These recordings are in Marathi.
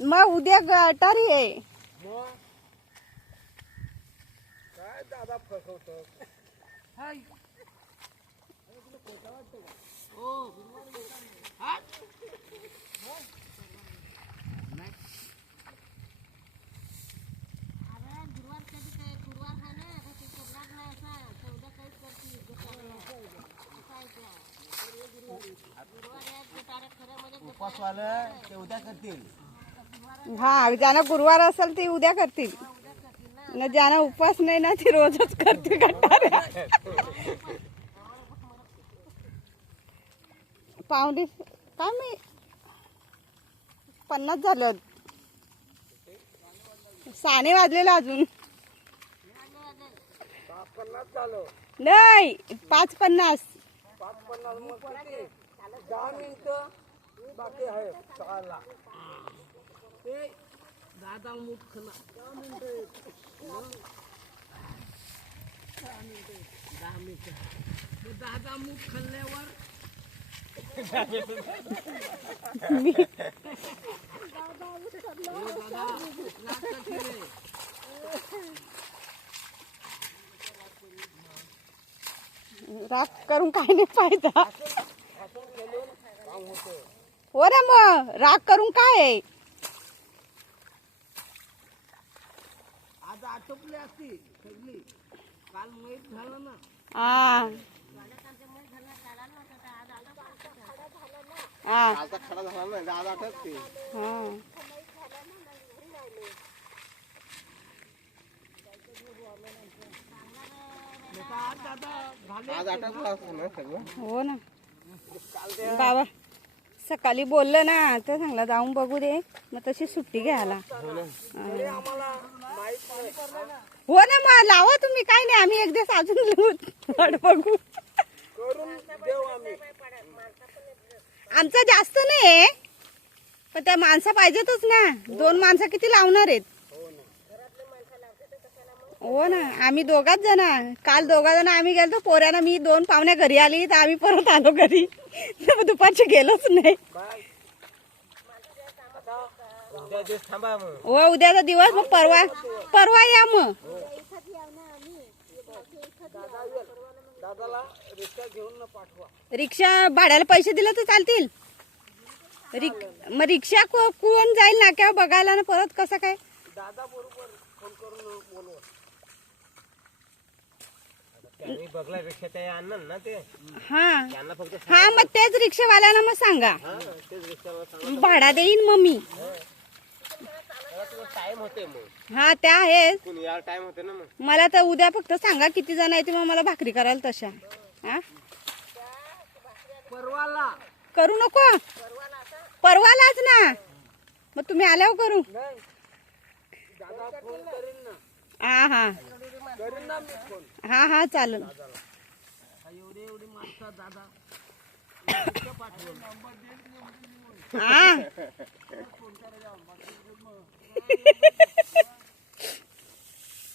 मग उद्या गटारी आहे. मग काय दादा फसवत उपासवालं ते उद्या करतील. हा ज्यांना गुरुवार असेल ते उद्या करतील. न ज्यांना उपवास नाही ना ते रोजच करते गटाऱ्या पाहुणे काय मी? पन्नास झालं साने वाजलेलं अजून. पाच पन्नास नाही पाच पन्नास. बाकी आहे सहाला ते दादा मूठ खना दहा मिनिटं दहा मिनिटं दहा मिनिटं. दादा मूठ खाल्ल्यावर? मी राग करून काय नाही फायदा. हो ना मग. राग करून काय आहे? आज आटोपली असती सगळी. काल माहीत झालं ना. हा. हा. आता खडा झाला नाही दादा आटपते हा. आज दादा झाले आज आटपला असतो ना सगळं. हो ना. बाबा. सकाळी बोललं ना तर सांगला जाऊन बघू दे. मग तशी सुट्टी घ्यायला. हो ना मग लावा तुम्ही काय नाही आम्ही एक दिवस अजून वाट बघू. आमचं जास्त नाही आहे पण त्या माणसं पाहिजेतच ना. दोन माणसं किती लावणार आहेत? हो ना आम्ही दोघाच जण. काल दोघा जण आम्ही गेलो पोऱ्यानं मी दोन पाहुण्या घरी आली तर आम्ही परत आलो घरी. दुपारची गेलोच नाही. हो उद्याचा दिवस मग परवा परवा या मग. रिक्षा भाड्याला पैसे दिले तर चालतील. रिक मग रिक्षा को- कोण जाईल नाक्यावर बघायला ना परत कसं काय? दादा बरोबर फोन करून त्यांनी बघला रिक्षा ते आणणार ना ते. हा. त्यांना फक्त हा मग तेच रिक्षावाल्याला मग सांगा. हा तेच रिक्षावर सांगा. भाडा देईन मग मी. टाइम होते मग. हा त्या आहेत. कोणी यार टाइम होते ना मग. मला तर उद्या फक्त सांगा किती जण आहे ते मग मला भाकरी करायला तशा. हा? परवाला. करू नको. परवालाच ना. मग तुम्ही आल्यावर करू. हा हा. हा हा चालेल. हा.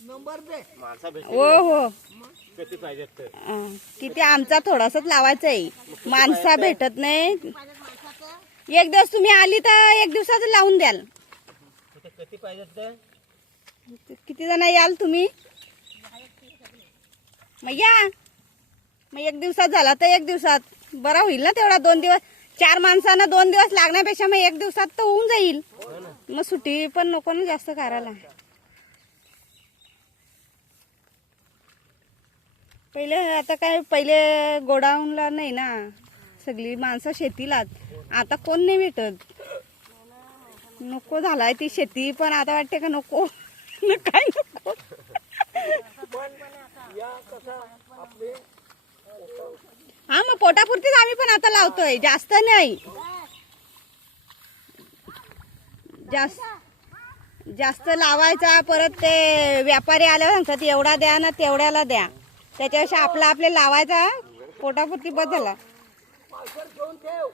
नंबर दे माणसा हो हो. किती तर हा, किती आमचा थोडासाच लावायचा आहे माणसा भेटत नाही. एक दिवस तुम्ही आली तर एक दिवसाच लावून द्याल. किती पाहिजे तर किती जण याल तुम्ही? मग या मग एक दिवसात झाला तर एक दिवसात. बरा होईल ना तेवढा दोन दिवस? चार माणसांना दोन दिवस लागण्यापेक्षा मग एक दिवसात तर होऊन जाईल. मग सुट्टी पण नको ना जास्त करायला. पहिले आता काय पहिले गोडाऊनला नाही ना. सगळी माणसं शेतीलाच. आता कोण नाही भेटत. नको झालाय ती शेती पण आता वाटते का नको? काय नको? या कसा आपले हा मग पोटापुरतीच आम्ही पण आता लावतोय. जास्त नाही. जास्त जास्त लावायचा परत ते व्यापारी आल्यावर सांगतात एवढा द्या ना तेवढ्याला द्या. त्याच्यापेक्षा आपला आपले लावायचा पोटापुरती बस झाला ठेव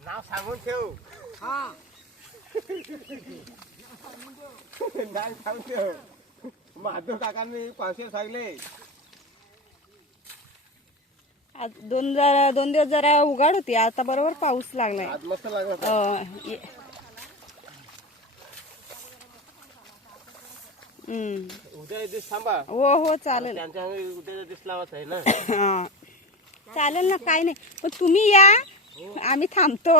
नाव सांगून ठेव. हा. ठेव माधव काकांनी पाचशे सांगले. आज दोन जरा- दोन दिवस जरा उघाड होती. आता बरोबर पाऊस लागलाय. आज मस्त लागत अं, ये- हम्म. उद्या दिस थांबा. हो हो चालेल. त्यांच्या उद्या दिस लावत आहे ना. हा. चालेल ना काय नाही. पण तुम्ही या. आम्ही थांबतो.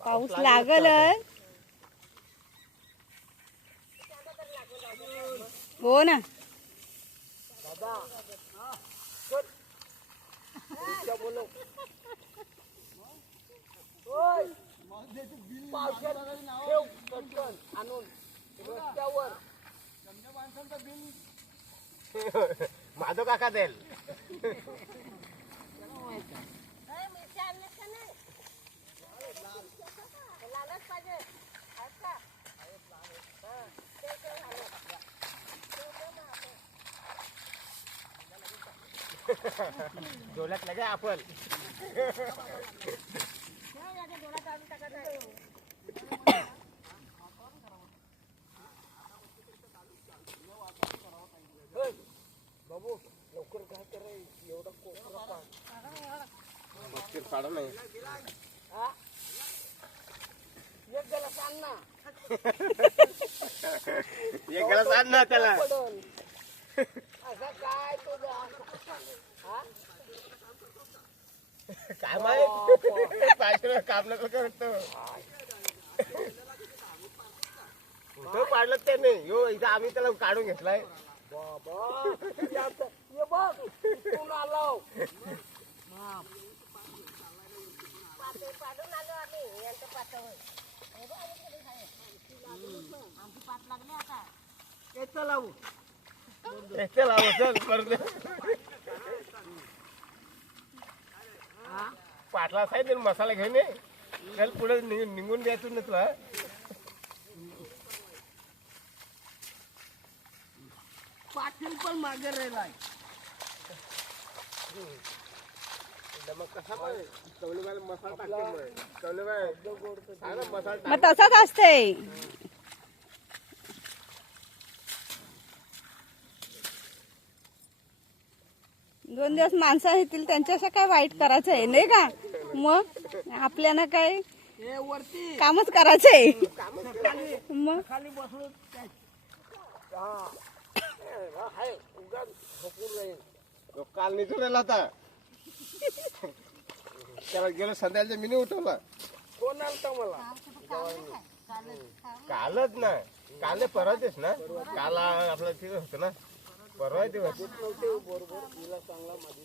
पाऊस लागल हो ना पावसात ठेव पटकन आणून रस्त्यावर माधव काका देल डोल्यात लगे आपण. बाबू लवकर काय करे एवढा कोकरा काढा नाही एक गेला सांग ना एक गलास आण ना त्याला. असं काय तुझं? काय माहीत काम नको करतो कुठं पाडलं त्याने यो इथं आम्ही त्याला काढून घेतलाय. बाबा लावू. लावू चल परत पाटला साहेब मसाला घेऊन ये. चल पुढे निघून निघून द्यायचं ना तुला पाटील पण मागे राहिलाय. मग कसा कवलीबाई मसाला टाकते कवलीबाई सांग ना मसाला मग तसंच असते दोन दिवस माणसं येतील त्यांच्याशी काय वाईट करायचं आहे नाही का? मग आपल्याला काय वरती. कामच करायचं आहे मग खाली बसून काल निघून राहिला होता. त्याला गेलो संध्याच्या मिनी उठवला. कोण आलता मला? कालच ना. काल नाही परवाच ना. काल आपलं ते होतं ना. परवा दिवस. नव्हते बरोबर तिला चांगला माझी